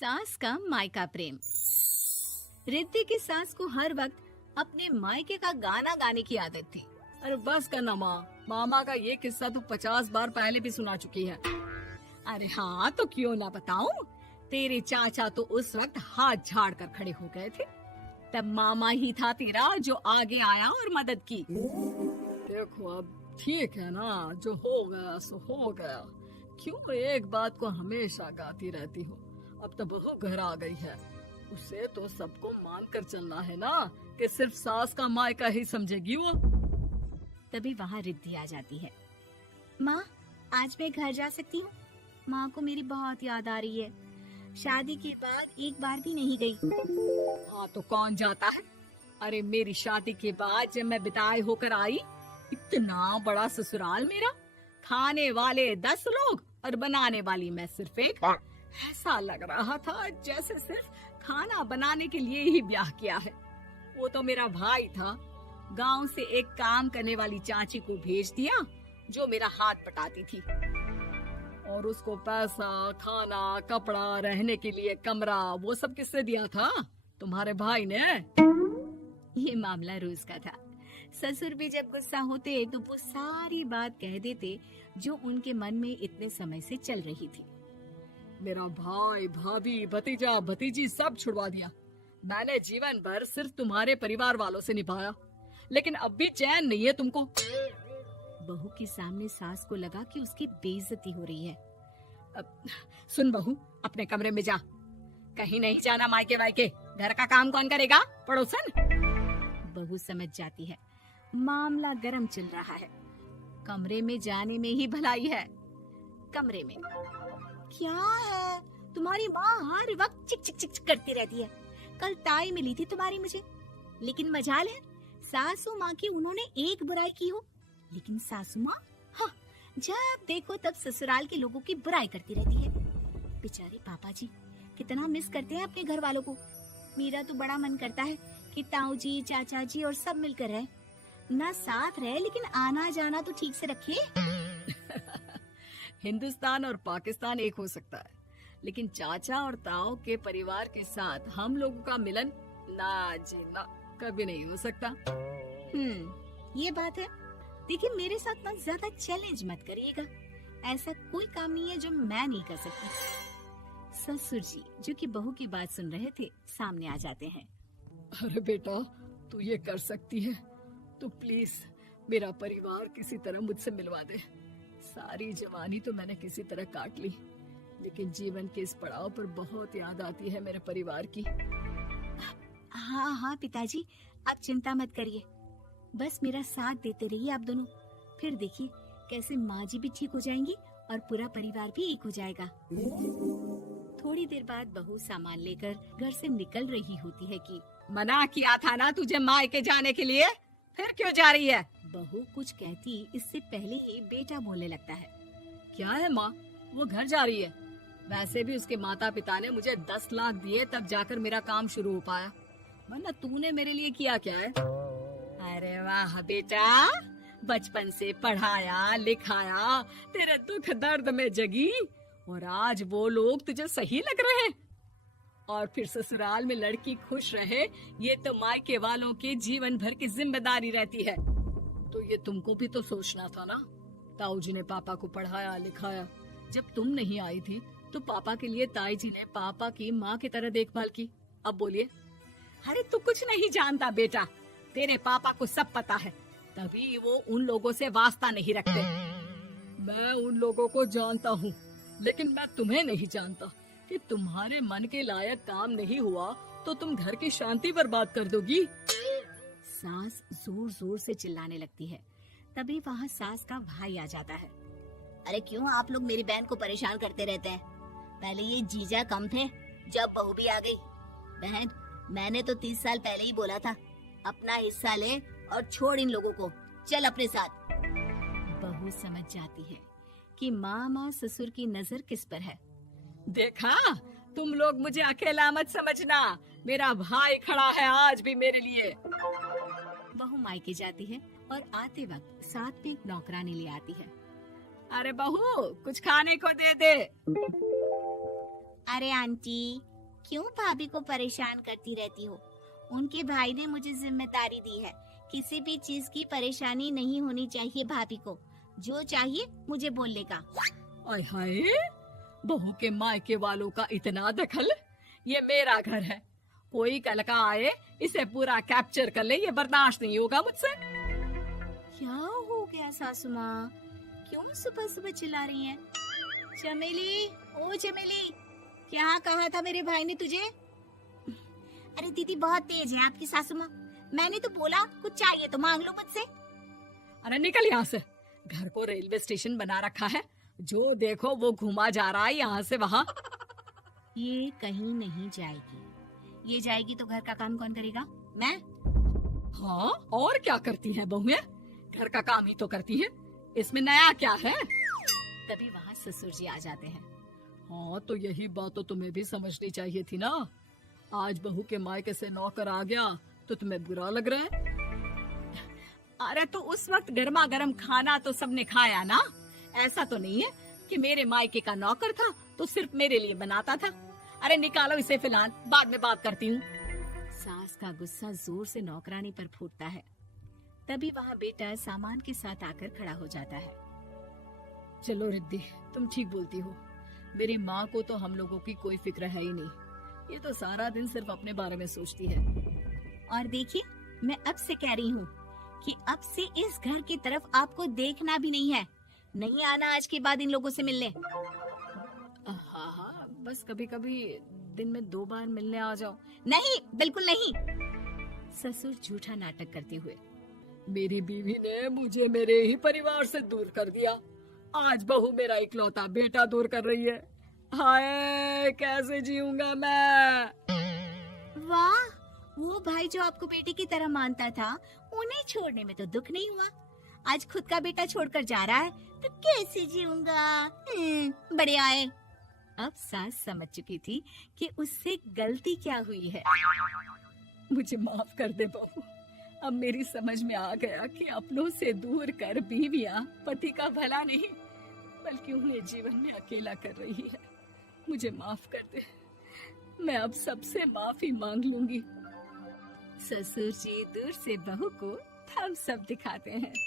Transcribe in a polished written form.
सास का मायका प्रेम। रिद्धि की सास को हर वक्त अपने मायके का गाना गाने की आदत थी। अरे बस करना माँ, मामा का ये किस्सा तो 50 बार पहले भी सुना चुकी है। अरे हाँ, तो क्यों ना बताऊं। तेरे चाचा तो उस वक्त हाथ झाड़ कर खड़े हो गए थे। तब मामा ही था तेरा जो आगे आया और मदद की। देखो अब ठीक है ना, जो हो गया सो हो गया। क्यों एक बात को हमेशा गाती रहती हो। अब तो बहू घर आ गई है, उसे तो सबको मान कर चलना है ना, कि सिर्फ सास का मायका ही समझेगी वो। तभी वहाँ रिद्धि आ जाती है। माँ, आज मैं घर जा सकती हूँ? माँ को मेरी बहुत याद आ रही है। शादी के बाद एक बार भी नहीं गई। हाँ तो कौन जाता है। अरे मेरी शादी के बाद जब मैं विदाई होकर आई, इतना बड़ा ससुराल मेरा, खाने वाले 10 लोग और बनाने वाली मैं सिर्फ एक। ऐसा लग रहा था जैसे सिर्फ खाना बनाने के लिए ही ब्याह किया है। वो तो मेरा भाई था, गांव से एक काम करने वाली चाची को भेज दिया जो मेरा हाथ पटाती थी, और उसको पैसा, खाना, कपड़ा, रहने के लिए कमरा, वो सब किसने दिया था? तुम्हारे भाई ने। ये मामला रोज का था। ससुर भी जब गुस्सा होते तो वो सारी बात कह देते जो उनके मन में इतने समय से चल रही थी। मेरा भाई, भाभी, भतीजा, भतीजी सब छुड़वा दिया। मैंने जीवन भर सिर्फ तुम्हारे परिवार वालों से निभाया, लेकिन अब भी चैन नहीं है तुमको। बहू के सामने सास को लगा कि उसकी बेइज्जती हो रही है। अब सुन बहू, अपने कमरे में जा, कहीं नहीं जाना मायके वायके। घर का काम कौन करेगा? पड़ोसन। बहू समझ जाती है मामला गर्म चल रहा है। कमरे में जाने में ही भलाई है। कमरे में क्या है? तुम्हारी माँ हर वक्त चिक चिक चिक करती रहती है। कल ताई मिली थी तुम्हारी मुझे, लेकिन मजाल है सासू माँ की उन्होंने एक बुराई की हो, लेकिन सासू माँ हाँ, जब देखो तब ससुराल के लोगों की बुराई करती रहती है। बेचारे पापा जी कितना मिस करते हैं अपने घर वालों को। मेरा तो बड़ा मन करता है कि ताऊ जी, चाचा जी और सब मिलकर रहे, ना साथ रहे लेकिन आना जाना तो ठीक से रखे। हिंदुस्तान और पाकिस्तान एक हो सकता है, लेकिन चाचा और ताऊ के परिवार के साथ हम लोगों का मिलन ना जी ना, कभी नहीं हो सकता। ये बात है। देखिए मेरे साथ ना ज्यादा चैलेंज मत करिएगा। ऐसा कोई काम नहीं है जो मैं नहीं कर सकती। ससुर जी जो कि बहू की बात सुन रहे थे सामने आ जाते हैं। अरे बेटा, तू ये कर सकती है तो प्लीज मेरा परिवार किसी तरह मुझसे मिलवा दे। सारी जवानी तो मैंने किसी तरह काट ली, लेकिन जीवन के इस पड़ाव पर बहुत याद आती है मेरे परिवार की। हाँ हाँ पिताजी, आप चिंता मत करिए, बस मेरा साथ देते रहिए आप दोनों। फिर देखिए कैसे माँ जी भी ठीक हो जाएंगी और पूरा परिवार भी एक हो जाएगा। थोड़ी देर बाद बहू सामान लेकर घर से निकल रही होती है कि मना किया था ना तुझे मायके जाने के लिए, फिर क्यों जा रही है? बहू कुछ कहती इससे पहले ही बेटा बोलने लगता है। क्या है माँ, वो घर जा रही है। वैसे भी उसके माता पिता ने मुझे 10 लाख दिए तब जाकर मेरा काम शुरू हो पाया, वरना तूने मेरे लिए किया क्या है? अरे वाह बेटा, बचपन से पढ़ाया लिखाया, तेरे दुख दर्द में जगी, और आज वो लोग तुझे सही लग रहे हैं। और फिर ससुराल में लड़की खुश रहे, ये तो मायके वालों की जीवन भर की जिम्मेदारी रहती है। तो ये तुमको भी तो सोचना था ना। ताऊ जी ने पापा को पढ़ाया लिखाया, जब तुम नहीं आई थी तो पापा के लिए ताई जी ने पापा की माँ की तरह देखभाल की। अब बोलिए। अरे तू कुछ नहीं जानता बेटा, तेरे पापा को सब पता है, तभी वो उन लोगों से वास्ता नहीं रखते। मैं उन लोगों को जानता हूँ, लेकिन मैं तुम्हें नहीं जानता कि तुम्हारे मन के लायक काम नहीं हुआ तो तुम घर की शांति बर्बाद कर दोगी। सास जोर जोर से चिल्लाने लगती है। तभी वहाँ सास का भाई आ जाता है। अरे क्यों आप लोग मेरी बहन को परेशान करते रहते हैं? पहले ये जीजा कम थे, जब बहू भी आ गई। बहन, मैंने तो 30 साल पहले ही बोला था, अपना हिस्सा ले और छोड़ इन लोगों को, चल अपने साथ। बहू समझ जाती है कि मामा ससुर की नजर किस पर है। देखा, तुम लोग मुझे अकेला मत समझना, मेरा भाई खड़ा है आज भी मेरे लिए। बहू मायके जाती है और आते वक्त साथ में एक नौकरानी ले आती है। अरे बहू, कुछ खाने को दे दे। अरे आंटी, क्यों भाभी को परेशान करती रहती हो? उनके भाई ने मुझे जिम्मेदारी दी है। किसी भी चीज की परेशानी नहीं होनी चाहिए भाभी को। जो चाहिए मुझे बोलने का। आय हाय, बहू के मायके वालों का इतना दखल। ये मेरा घर है, कोई कल का आए इसे पूरा कैप्चर कर ले, ये बर्दाश्त नहीं होगा मुझसे। क्या हो गया सासू माँ? क्यों सुबह सुबह चिल्ला रही हैं? चमेली, ओ चमेली, क्या कहा था मेरे भाई ने तुझे? अरे दीदी बहुत तेज है आपकी सासू माँ। मैंने तो बोला कुछ चाहिए तो मांग लो मुझसे। अरे निकल यहाँ से, घर को रेलवे स्टेशन बना रखा है, जो देखो वो घुमा जा रहा है यहाँ से वहाँ। ये कहीं नहीं जाएगी। ये जाएगी तो घर का काम कौन करेगा? मैं। हाँ, और क्या करती है बहुएं? घर का काम ही तो करती है, इसमें नया क्या है? तभी वहाँ ससुर जी आ जाते हैं। हाँ, तो यही बात तो तुम्हें भी समझनी चाहिए थी ना। आज बहू के मायके से नौकर आ गया तो तुम्हें बुरा लग रहा है? अरे तो उस वक्त गर्मा गर्म खाना तो सबने खाया ना। ऐसा तो नहीं है कि मेरे मायके का नौकर था तो सिर्फ मेरे लिए बनाता था। अरे निकालो इसे, फिलहाल बाद में बात करती हूँ। सास का गुस्सा जोर से नौकरानी पर फूटता है। तभी वहाँ बेटा सामान के साथ आकर खड़ा हो जाता है। चलो रिद्धि, तुम ठीक बोलती हो। मेरी माँ को तो हम लोगों की कोई फिक्र है ही नहीं, ये तो सारा दिन सिर्फ अपने बारे में सोचती है। और देखिए, मैं अब से कह रही हूँ कि अब से इस घर की तरफ आपको देखना भी नहीं है। नहीं आना आज के बाद इन लोगों से मिलने। हाँ हाँ, बस कभी कभी दिन में 2 बार मिलने आ जाओ। नहीं, बिल्कुल नहीं। ससुर झूठा नाटक करते हुए। मेरी बीवी ने मुझे मेरे ही परिवार से दूर कर दिया, आज बहू मेरा इकलौता बेटा दूर कर रही है। हाय, कैसे जीऊंगा मैं? वाह, वो भाई जो आपको बेटे की तरह मानता था, उन्हें छोड़ने में तो दुख नहीं हुआ। आज खुद का बेटा छोड़कर जा रहा है तो कैसे जीऊंगा? बड़े आए। अब सास समझ चुकी थी कि उससे गलती क्या हुई है। मुझे माफ कर दे बहू, अब मेरी समझ में आ गया कि अपनों से दूर कर बीवियां पति का भला नहीं बल्कि उन्हें जीवन में अकेला कर रही है। मुझे माफ कर दे, मैं अब सबसे माफी मांग लूंगी। ससुर जी दूर से बहू को थम्स अप दिखाते हैं।